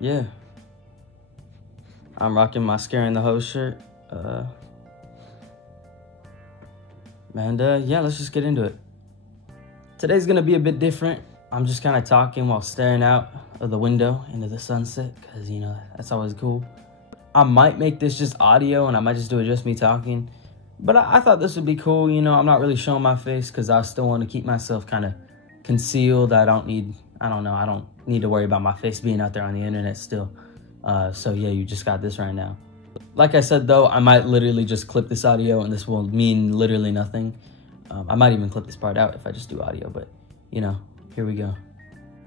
Yeah. I'm rocking my Scaring the Host shirt. Yeah, let's just get into it. Today's gonna be a bit different. I'm just kind of talking while staring out of the window into the sunset, because, you know, that's always cool. I might make this just audio, and I might just do it just me talking. But I thought this would be cool. You know, I'm not really showing my face because I still want to keep myself kind of concealed. I don't need to worry about my face being out there on the internet still. So yeah, you just got this right now. Like I said, though, I might literally just clip this audio, and this will mean literally nothing. I might even clip this part out if I just do audio, but, you know, here we go.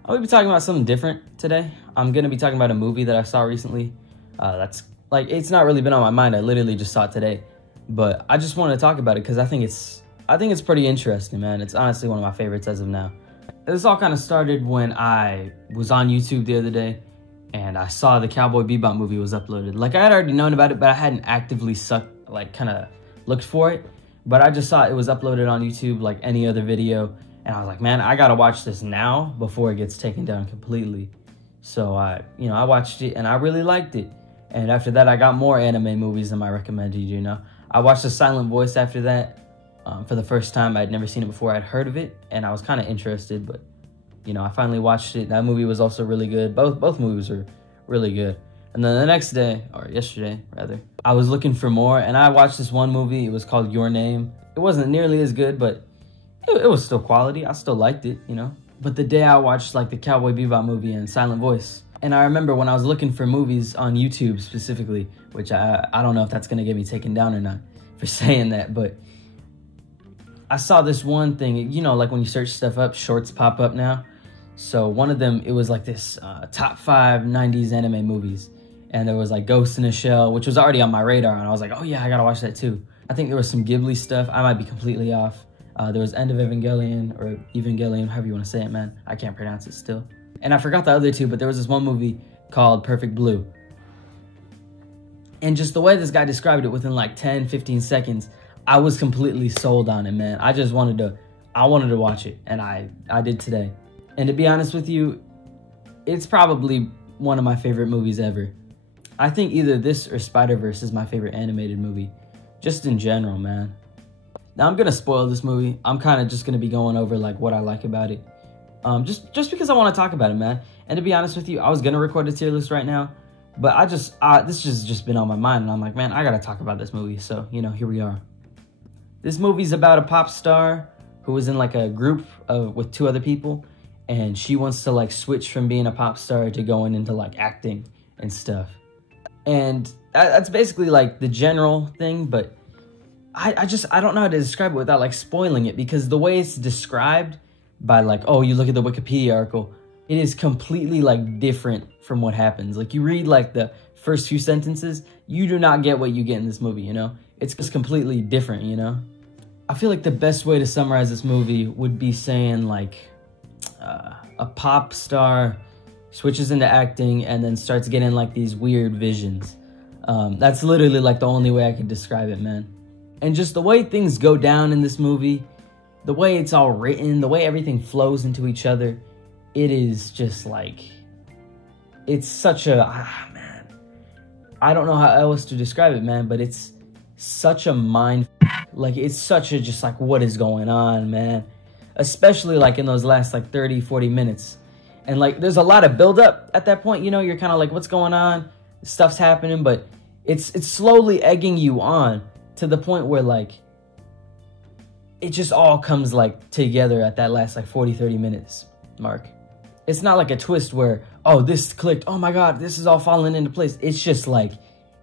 I'm going to be talking about something different today. I'm going to be talking about a movie that I saw recently. That's, like, it's not really been on my mind. I literally just saw it today. But I just wanted to talk about it because I think it's pretty interesting, man. It's honestly one of my favorites as of now. This all kind of started when I was on YouTube the other day, and I saw the Cowboy Bebop movie was uploaded. Like, I had already known about it, but I hadn't actively kind of looked for it. But I just saw it was uploaded on YouTube like any other video, and I was like, man, I gotta watch this now before it gets taken down completely. So I watched it, and I really liked it. And after that, I got more anime movies than I recommended, you know. I watched The Silent Voice after that for the first time. I'd never seen it before. I'd heard of it, and I was kind of interested, but, you know, I finally watched it. That movie was also really good. Both movies were really good. And then the next day, or yesterday, rather, I was looking for more, and I watched this one movie. It was called Your Name. It wasn't nearly as good, but it was still quality. I still liked it, you know. But the day I watched, like, the Cowboy Bebop movie and Silent Voice, and I remember when I was looking for movies on YouTube specifically, which I don't know if that's going to get me taken down or not for saying that, but I saw this one thing, you know, like when you search stuff up, shorts pop up now. So one of them, it was like this top 5 90s anime movies. And there was like Ghost in a Shell, which was already on my radar. And I was like, oh yeah, I got to watch that too. I think there was some Ghibli stuff. I might be completely off. There was End of Evangelion, or Evangelion, however you want to say it, man. I can't pronounce it still. And I forgot the other two, but there was this one movie called Perfect Blue. And just the way this guy described it within like 10, 15 seconds, I was completely sold on it, man. I wanted to watch it, and I did today. And to be honest with you, it's probably one of my favorite movies ever. I think either this or Spider-Verse is my favorite animated movie, just in general, man. Now, I'm going to spoil this movie. I'm kind of just going to be going over like what I like about it. Just because I want to talk about it, man. And to be honest with you, I was going to record a tier list right now, but this has just been on my mind, and I'm like, man, I got to talk about this movie. So, you know, here we are. This movie's about a pop star who was in like a group with 2 other people, and she wants to like switch from being a pop star to going into like acting and stuff. And that's basically like the general thing, but I don't know how to describe it without like spoiling it, because the way it's described by like, oh, you look at the Wikipedia article, it is completely like different from what happens. Like, you read like the first few sentences, you do not get what you get in this movie, you know? It's just completely different, you know? I feel like the best way to summarize this movie would be saying like a pop star switches into acting and then starts getting like these weird visions. That's literally like the only way I could describe it, man. And just the way things go down in this movie, the way it's all written, the way everything flows into each other, it is just like, it's such a, man, I don't know how else to describe it, man, but it's such a mind, like, it's such a, just like, what is going on, man? Especially like in those last like 30, 40 minutes. And like, there's a lot of buildup at that point, you know, you're kind of like, what's going on? Stuff's happening, but it's slowly egging you on to the point where like, it just all comes like together at that last like 40, 30 minutes mark. It's not like a twist where, oh, this clicked, oh my God, this is all falling into place. It's just like,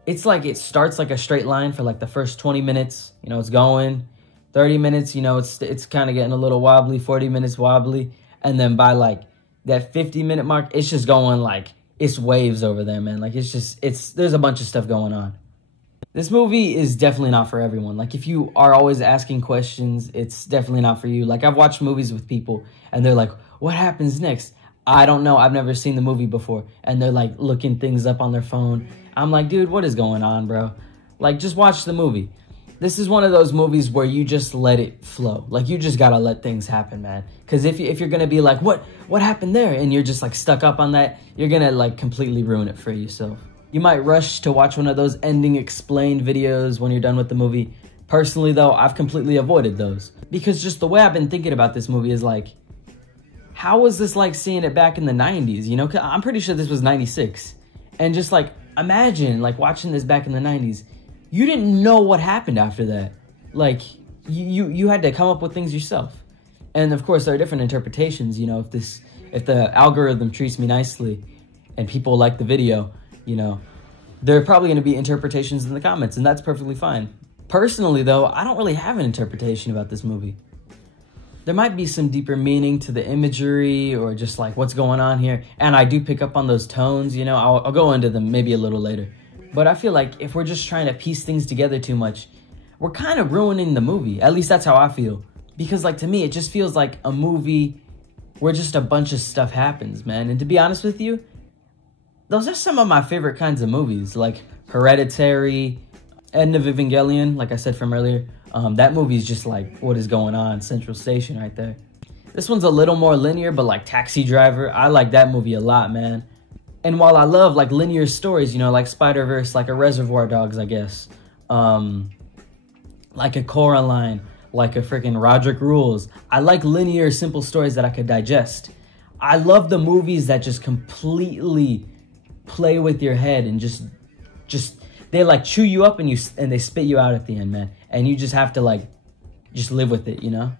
it's like it starts like a straight line for like the first 20 minutes, you know, it's going, 30 minutes, you know, it's kind of getting a little wobbly, 40 minutes wobbly. And then by like that 50-minute mark, it's just going like, it's waves over there, man. Like, there's a bunch of stuff going on. This movie is definitely not for everyone. Like, if you are always asking questions, it's definitely not for you. Like, I've watched movies with people, and they're like, what happens next? I don't know. I've never seen the movie before. And they're, like, looking things up on their phone. I'm like, dude, what is going on, bro? Like, just watch the movie. This is one of those movies where you just let it flow. Like, you just gotta let things happen, man. Because if you're gonna be like, what happened there? And you're just like stuck up on that, you're gonna like completely ruin it for yourself. You might rush to watch one of those ending explained videos when you're done with the movie. Personally though, I've completely avoided those. Because just the way I've been thinking about this movie is like, how was this like seeing it back in the 90s, you know? 'Cause I'm pretty sure this was 96. And just like, imagine like watching this back in the 90s. You didn't know what happened after that. Like, you had to come up with things yourself. And of course, there are different interpretations, you know, if the algorithm treats me nicely and people like the video, you know, there are probably gonna be interpretations in the comments, and that's perfectly fine. Personally though, I don't really have an interpretation about this movie. There might be some deeper meaning to the imagery or just like what's going on here. And I do pick up on those tones, you know, I'll go into them maybe a little later. But I feel like if we're just trying to piece things together too much, we're kind of ruining the movie. At least that's how I feel. Because like to me, it just feels like a movie where just a bunch of stuff happens, man. And to be honest with you, those are some of my favorite kinds of movies. Like Hereditary, End of Evangelion, like I said from earlier. That movie is just like, what is going on? Central Station right there. This one's a little more linear, but like Taxi Driver, I like that movie a lot, man. And while I love like linear stories, you know, like Spider-Verse, like a Reservoir Dogs, I guess. Like a Coraline, like a freaking Roderick Rules. I like linear, simple stories that I could digest. I love the movies that just completely play with your head and just they like chew you up and they spit you out at the end, man. And you just have to like, just live with it, you know?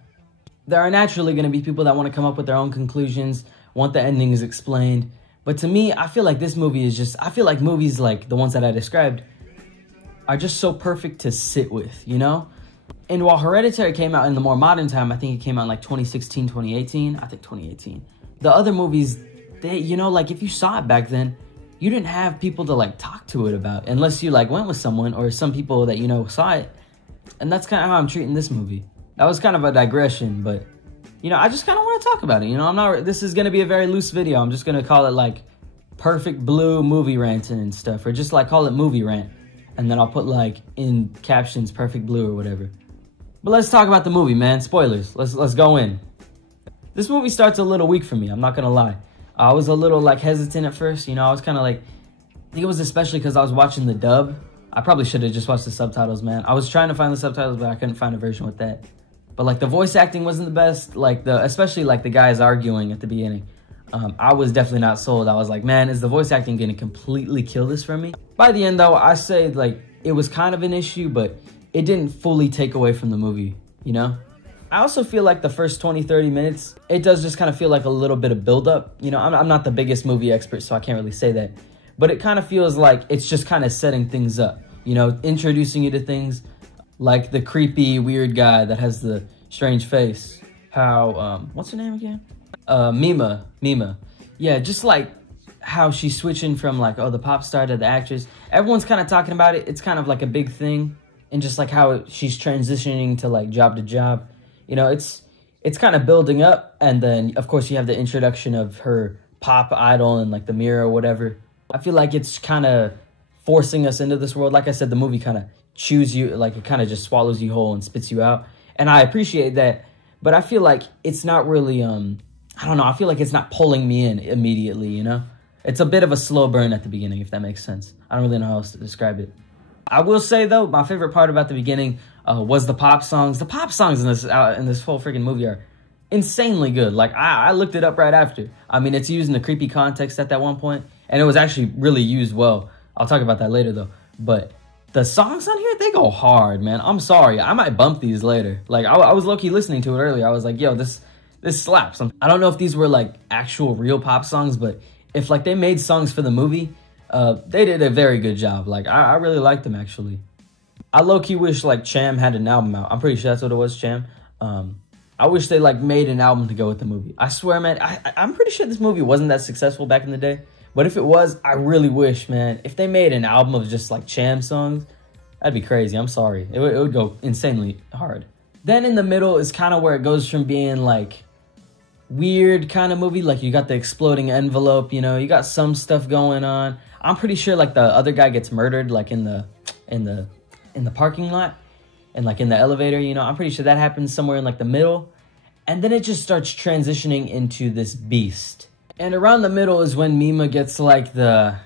There are naturally going to be people that want to come up with their own conclusions, want the endings explained. But to me, I feel like this movie is just, I feel like movies like the ones that I described are just so perfect to sit with, you know? And while Hereditary came out in the more modern time, I think it came out in like 2016, 2018. I think 2018. The other movies, they, you know, like if you saw it back then, you didn't have people to like talk to it about unless you like went with someone or some people that, you know, saw it. And that's kind of how I'm treating this movie. That was kind of a digression, but you know, I just kind of want to talk about it. You know, this is going to be a very loose video. I'm just going to call it like Perfect Blue movie ranting and stuff, or just like call it movie rant. And then I'll put like in captions Perfect Blue or whatever. But let's talk about the movie, man. Spoilers. Let's go in. This movie starts a little weak for me. I'm not going to lie. I was a little like hesitant at first. You know, I was kind of like, I think it was especially because I was watching the dub. I probably should have just watched the subtitles, man. I was trying to find the subtitles, but I couldn't find a version with that. But like the voice acting wasn't the best, like especially like the guys arguing at the beginning. I was definitely not sold. I was like, man, is the voice acting gonna completely kill this for me? By the end though, I say like it was kind of an issue, but it didn't fully take away from the movie, you know? I also feel like the first 20-30 minutes, it does just kind of feel like a little bit of buildup. You know, I'm not the biggest movie expert, so I can't really say that. But it kind of feels like it's just kind of setting things up, you know, introducing you to things. Like the creepy, weird guy that has the strange face. How, what's her name again? Mima. Yeah, just like how she's switching from like, oh, the pop star to the actress. Everyone's kind of talking about it. It's kind of like a big thing. And just like how she's transitioning to like job to job. You know, it's kind of building up. And then, of course, you have the introduction of her pop idol and like the mirror or whatever. I feel like it's kind of forcing us into this world. Like I said, the movie kind of chews you, like it kind of just swallows you whole and spits you out. And I appreciate that, but I feel like it's not really, I don't know, I feel like it's not pulling me in immediately, you know? It's a bit of a slow burn at the beginning, if that makes sense. I don't really know how else to describe it. I will say, though, my favorite part about the beginning was the pop songs. The pop songs in this whole freaking movie are insanely good. Like, I looked it up right after. I mean, it's used in a creepy context at that one point, and it was actually really used well. I'll talk about that later, though. But the songs on here, they go hard, man. I'm sorry. I might bump these later. Like, I was low-key listening to it earlier. I was like, yo, this slaps. I don't know if these were, like, actual real pop songs, but if, like, they made songs for the movie, they did a very good job. Like, I really liked them, actually. I low-key wish, like, Cham had an album out. I'm pretty sure that's what it was, Cham. I wish they, like, made an album to go with the movie. I swear, man, I'm pretty sure this movie wasn't that successful back in the day. But if it was, I really wish, man, if they made an album of just, like, Cham songs, that'd be crazy. I'm sorry. It would go insanely hard. Then in the middle is kind of where it goes from being, like, weird kind of movie. Like, you got the exploding envelope, you know, you got some stuff going on. I'm pretty sure, like, the other guy gets murdered, like, in the parking lot. and like in the elevator, you know, I'm pretty sure that happens somewhere in like the middle. And then it just starts transitioning into this beast. And around the middle is when Mima gets like the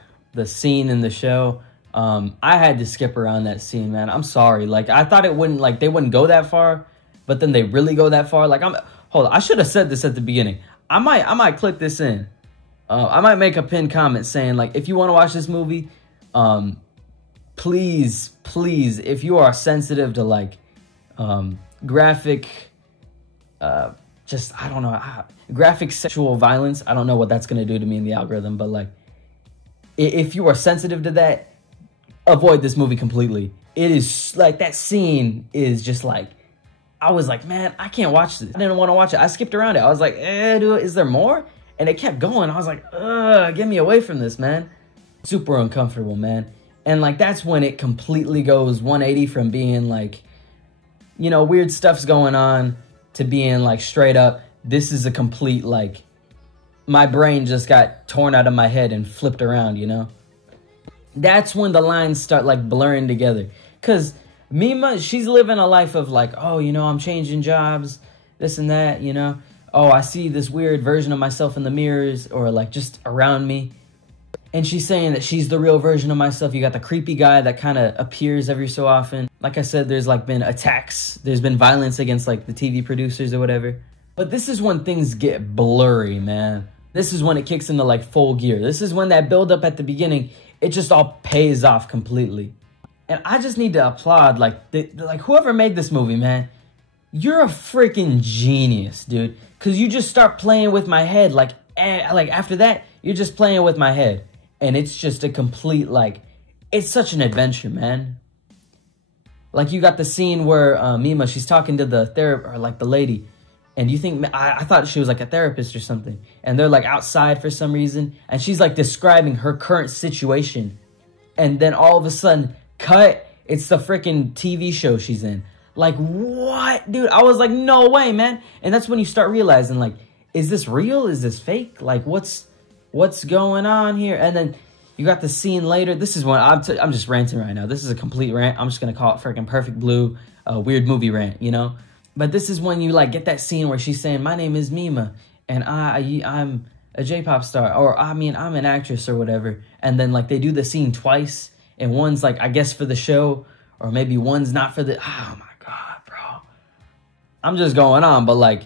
scene in the show. I had to skip around that scene, man. I'm sorry. Like, I thought it wouldn't, like, they wouldn't go that far, but then they really go that far. Like, hold on, I should have said this at the beginning. I might clip this in. I might make a pinned comment saying, like, if you want to watch this movie, please, if you are sensitive to, like, graphic, just, I don't know, graphic sexual violence, I don't know what that's going to do to me in the algorithm, but, like, if you are sensitive to that, avoid this movie completely. It is, like, that scene is just, like, I was like, man, I can't watch this. I didn't want to watch it. I skipped around it. I was like, dude, is there more? And it kept going. I was like, get me away from this, man. Super uncomfortable, man. And, like, that's when it completely goes 180 from being, like, you know, weird stuff's going on to being, like, straight up, this is a complete, like, my brain just got torn out of my head and flipped around, you know? That's when the lines start, like, blurring together. Because Mima, she's living a life of, like, oh, you know, I'm changing jobs, this and that, you know? Oh, I see this weird version of myself in the mirrors or, like, just around me. And she's saying that she's the real version of myself. You got the creepy guy that kind of appears every so often. Like I said, there's, like, been attacks. There's been violence against, like, the TV producers or whatever. But this is when things get blurry, man. This is when it kicks into, like, full gear. This is when that build-up at the beginning, it just all pays off completely. And I just need to applaud, like, whoever made this movie, man. You're a freaking genius, dude. Because you just start playing with my head. Like, after that, you're just playing with my head. And it's just a complete, like, it's such an adventure, man. Like, you got the scene where Mima, she's talking to the therapist, or, like, the lady. And you think, I thought she was, like, a therapist or something. And they're, like, outside for some reason. And she's, like, describing her current situation. And then all of a sudden, cut, it's the freaking TV show she's in. Like, what? Dude, I was like, no way, man. And that's when you start realizing, like, is this real? Is this fake? Like, what's going on here? And then you got the scene later. This is when I'm just ranting right now. This is a complete rant. I'm just going to call it freaking Perfect Blue, weird movie rant, you know? But this is when you, like, get that scene where she's saying, my name is Mima, and I'm a J-pop star, or, I mean, I'm an actress or whatever. And then, like, they do the scene twice, and one's, like, I guess for the show, or maybe one's not for the, oh, my God, bro. I'm just going on, but, like,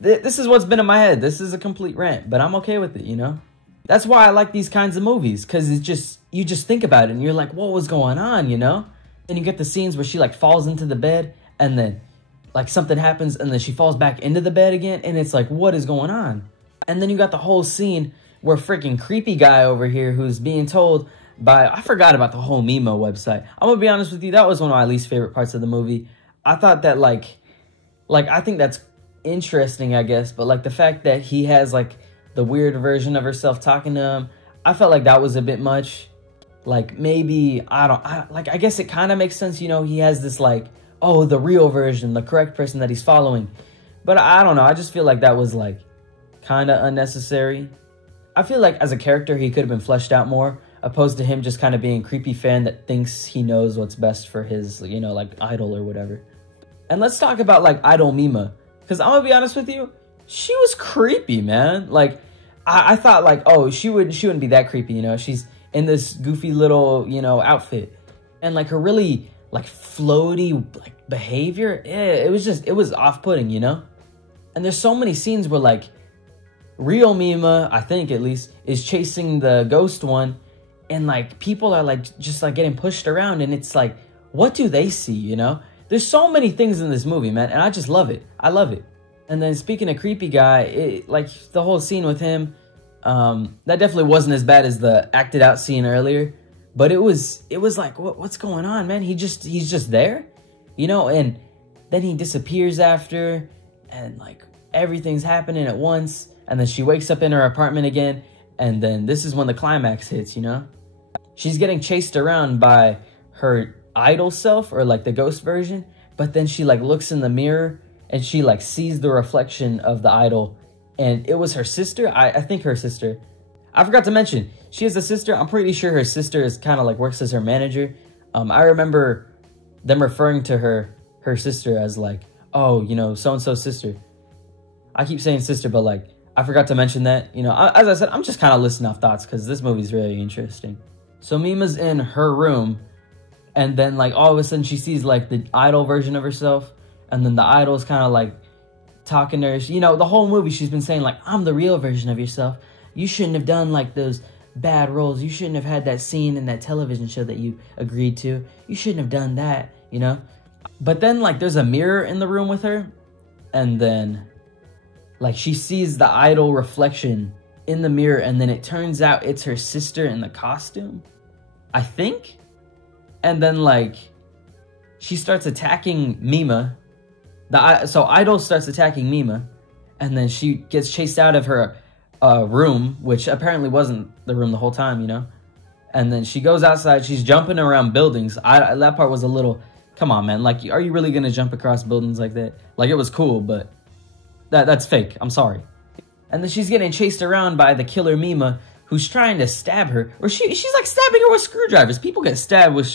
this is what's been in my head. This is a complete rant, but I'm okay with it, you know? That's why I like these kinds of movies, because it's just, you just think about it, and you're like, what was going on, you know? Then you get the scenes where she, like, falls into the bed, and then, like, something happens, and then she falls back into the bed again, and it's like, what is going on? And then you got the whole scene where freaking creepy guy over here who's being told by, I forgot about the whole Mima website. I'm gonna be honest with you, that was one of my least favorite parts of the movie. I thought that, like, I think that's interesting, I guess, but, like, the fact that he has, like, the weird version of herself talking to him, I felt like that was a bit much. Like, maybe, I guess it kind of makes sense, you know, he has this, like, oh, the real version, the correct person that he's following. But I don't know, I just feel like that was, like, kind of unnecessary. I feel like as a character, he could have been fleshed out more, opposed to him just kind of being a creepy fan that thinks he knows what's best for his, you know, like, idol or whatever. And let's talk about, like, idol Mima. Because I'm gonna be honest with you, she was creepy, man. Like, I thought, like, oh, she wouldn't be that creepy, you know? She's in this goofy little, you know, outfit. And, like, her really, like, floaty, like, behavior, it was off-putting, you know? And there's so many scenes where, like, real Mima, I think at least, is chasing the ghost one, and, like, people are, like, just, like, getting pushed around, and it's like, what do they see, you know? There's so many things in this movie, man, and I just love it. I love it. And then speaking of creepy guy, like, the whole scene with him, that definitely wasn't as bad as the acted out scene earlier, but it was like, what's going on, man? He's just there, you know? And then he disappears after, and, like, everything's happening at once, and then she wakes up in her apartment again, and then this is when the climax hits, you know? She's getting chased around by her idol self, or, like, the ghost version, but then she, like, looks in the mirror, and she, like, sees the reflection of the idol, and it was her sister. I think her sister. I forgot to mention, she has a sister. I'm pretty sure her sister is kind of, like, works as her manager. I remember them referring to her sister as like, oh, you know, so-and-so's sister. I keep saying sister, but like, I forgot to mention that. You know, as I said, I'm just kind of listing off thoughts because this movie's really interesting. So Mima's in her room, and then like all of a sudden she sees like the idol version of herself, and then the idol's kind of like talking to her. You know, the whole movie she's been saying like, I'm the real version of yourself. You shouldn't have done like those bad roles. You shouldn't have had that scene in that television show that you agreed to. You shouldn't have done that, you know? But then like there's a mirror in the room with her, and then like she sees the idol reflection in the mirror, and then it turns out it's her sister in the costume, I think. And then like she starts attacking Mima. So idol starts attacking Mima, and then she gets chased out of her room, which apparently wasn't the room the whole time, you know? And then she goes outside, she's jumping around buildings. That part was a little, come on, man. Like, are you really gonna jump across buildings like that? Like, it was cool, but that's fake. I'm sorry. And then she's getting chased around by the killer Mima, who's trying to stab her. Or she's like stabbing her with screwdrivers. People get stabbed with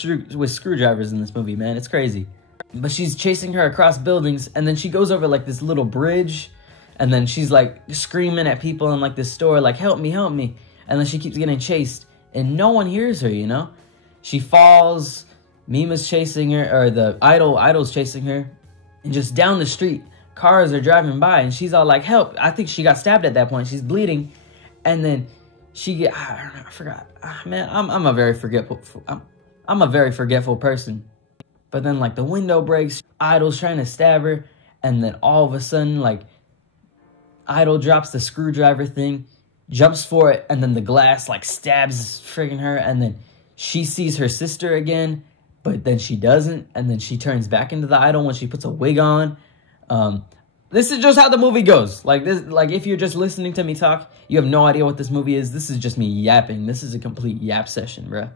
screwdrivers in this movie, man. It's crazy. But she's chasing her across buildings, and then she goes over like this little bridge, and then she's like screaming at people in like this store, like, help me, help me. And then she keeps getting chased, and no one hears her, you know? She falls, Mima's chasing her, or the idol's chasing her, and just down the street, cars are driving by, and she's all like, help. I think she got stabbed at that point. She's bleeding, and then I forgot. Man, I'm a very forgetful person. But then like the window breaks, idol's trying to stab her, and then all of a sudden like idol drops the screwdriver thing, jumps for it, and then the glass like stabs friggin' her, and then she sees her sister again, but then she doesn't, and then she turns back into the idol when she puts a wig on. This is just how the movie goes. Like this, like if you're just listening to me talk, you have no idea what this movie is. This is just me yapping. This is a complete yap session, bruh.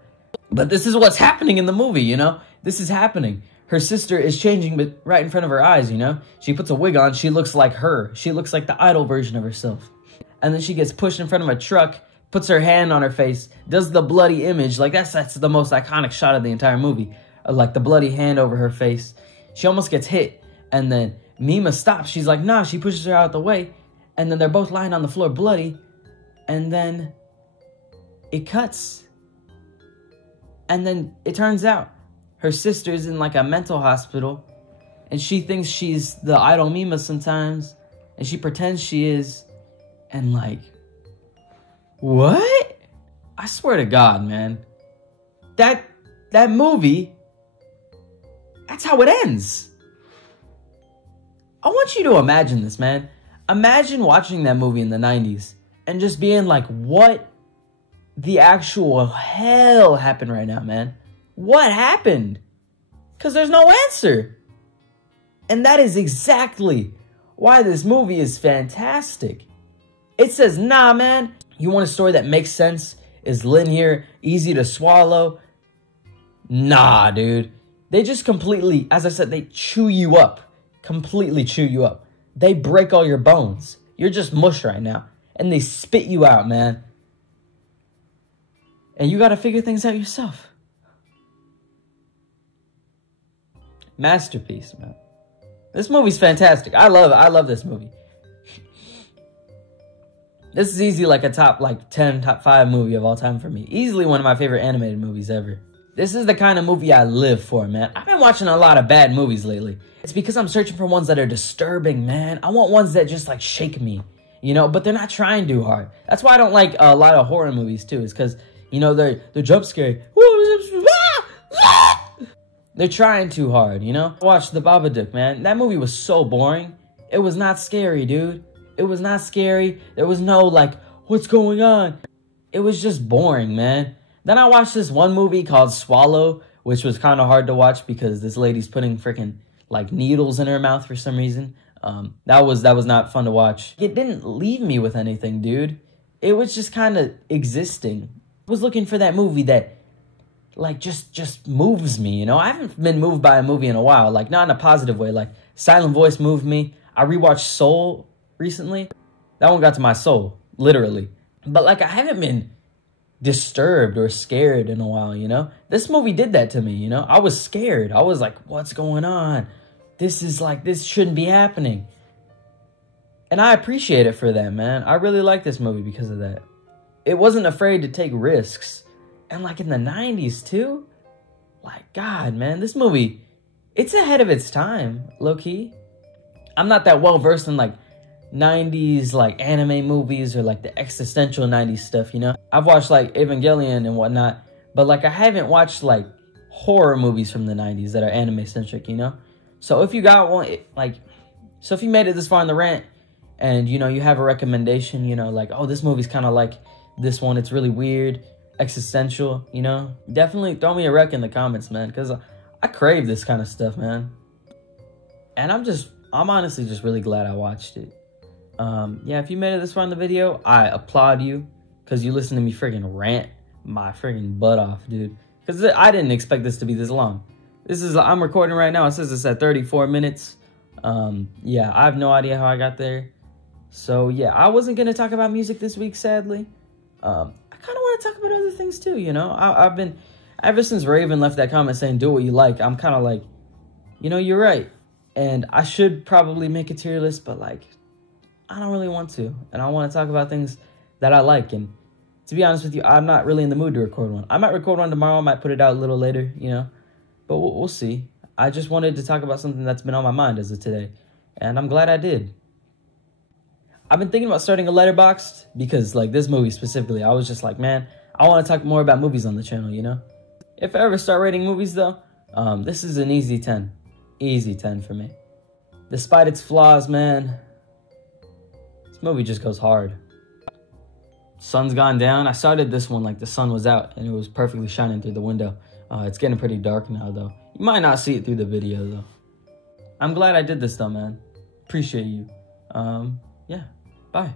But this is what's happening in the movie, you know? This is happening. Her sister is changing, but right in front of her eyes, you know? She puts a wig on. She looks like her. She looks like the idol version of herself. And then she gets pushed in front of a truck, puts her hand on her face, does the bloody image. Like, that's the most iconic shot of the entire movie. Like, the bloody hand over her face. She almost gets hit, and then Mima stops. She's like, nah, she pushes her out of the way. And then they're both lying on the floor bloody. And then it cuts. And then it turns out her sister's in like a mental hospital, and she thinks she's the idol Mima sometimes, and she pretends she is, and like, what? I swear to God, man, that movie, that's how it ends. I want you to imagine this, man. Imagine watching that movie in the 90s and just being like, what the actual hell happened right now, man? What happened? Because there's no answer. And that is exactly why this movie is fantastic. It says, nah, man, you want a story that makes sense, is linear, easy to swallow? Nah, dude. They just completely, as I said, they chew you up. Completely chew you up. They break all your bones. You're just mush right now. And they spit you out, man. And you gotta figure things out yourself. Masterpiece, man. This movie's fantastic. I love this movie. This is easy like a top 10, top 5 movie of all time for me. Easily one of my favorite animated movies ever. This is the kind of movie I live for, man. I've been watching a lot of bad movies lately. It's because I'm searching for ones that are disturbing, man. I want ones that just like shake me, you know, but they're not trying too hard. That's why I don't like a lot of horror movies too, is because, you know, they're jump scary. They're trying too hard, you know? Watch The Babadook, man. That movie was so boring. It was not scary, dude. It was not scary. There was no, like, what's going on? It was just boring, man. Then I watched this one movie called Swallow, which was kind of hard to watch because this lady's putting freaking, like, needles in her mouth for some reason. That was not fun to watch. It didn't leave me with anything, dude. It was just kind of existing. I was looking for that movie that, like, just moves me, you know? I haven't been moved by a movie in a while, like, not in a positive way. Like, Silent Voice moved me. I rewatched Soul recently. That one got to my soul, literally. But, like, I haven't been disturbed or scared in a while, you know? This movie did that to me, you know? I was scared. I was like, what's going on? This shouldn't be happening. And I appreciate it for that, man. I really like this movie because of that. It wasn't afraid to take risks. And like in the 90s too. Like, God, man, this movie, it's ahead of its time, low-key. I'm not that well-versed in like 90s like anime movies or like the existential 90s stuff, you know? I've watched like Evangelion and whatnot, but like I haven't watched like horror movies from the 90s that are anime-centric, you know? So if you got one, if you made it this far in the rant, and, you know, you have a recommendation, you know, like, oh, this movie's kind of like this one. It's really weird, existential, you know. Definitely throw me a rec in the comments, man, because I crave this kind of stuff, man. And I'm honestly just really glad I watched it. Yeah, if you made it this far in the video, I applaud you because you listened to me freaking rant my freaking butt off, dude. Because I didn't expect this to be this long. I'm recording right now. It says it's at 34 minutes. Yeah, I have no idea how I got there. So yeah, I wasn't gonna talk about music this week, sadly. I kind of want to talk about other things too, you know. I've been, ever since Raven left that comment saying do what you like, I'm kind of like, you know, you're right, and I should probably make a tier list, but like, I don't really want to, and I want to talk about things that I like. And to be honest with you, I'm not really in the mood to record one. I might record one tomorrow. I might put it out a little later, you know, but we'll see. I just wanted to talk about something that's been on my mind as of today, and I'm glad I did. I've been thinking about starting a Letterboxd because, like, this movie specifically, I was just like, man, I want to talk more about movies on the channel, you know? If I ever start rating movies, though, this is an easy 10. Easy 10 for me. Despite its flaws, man, this movie just goes hard. Sun's gone down. I started this one like the sun was out, and it was perfectly shining through the window. It's getting pretty dark now, though. You might not see it through the video, though. I'm glad I did this, though, man. Appreciate you. Yeah. Bye.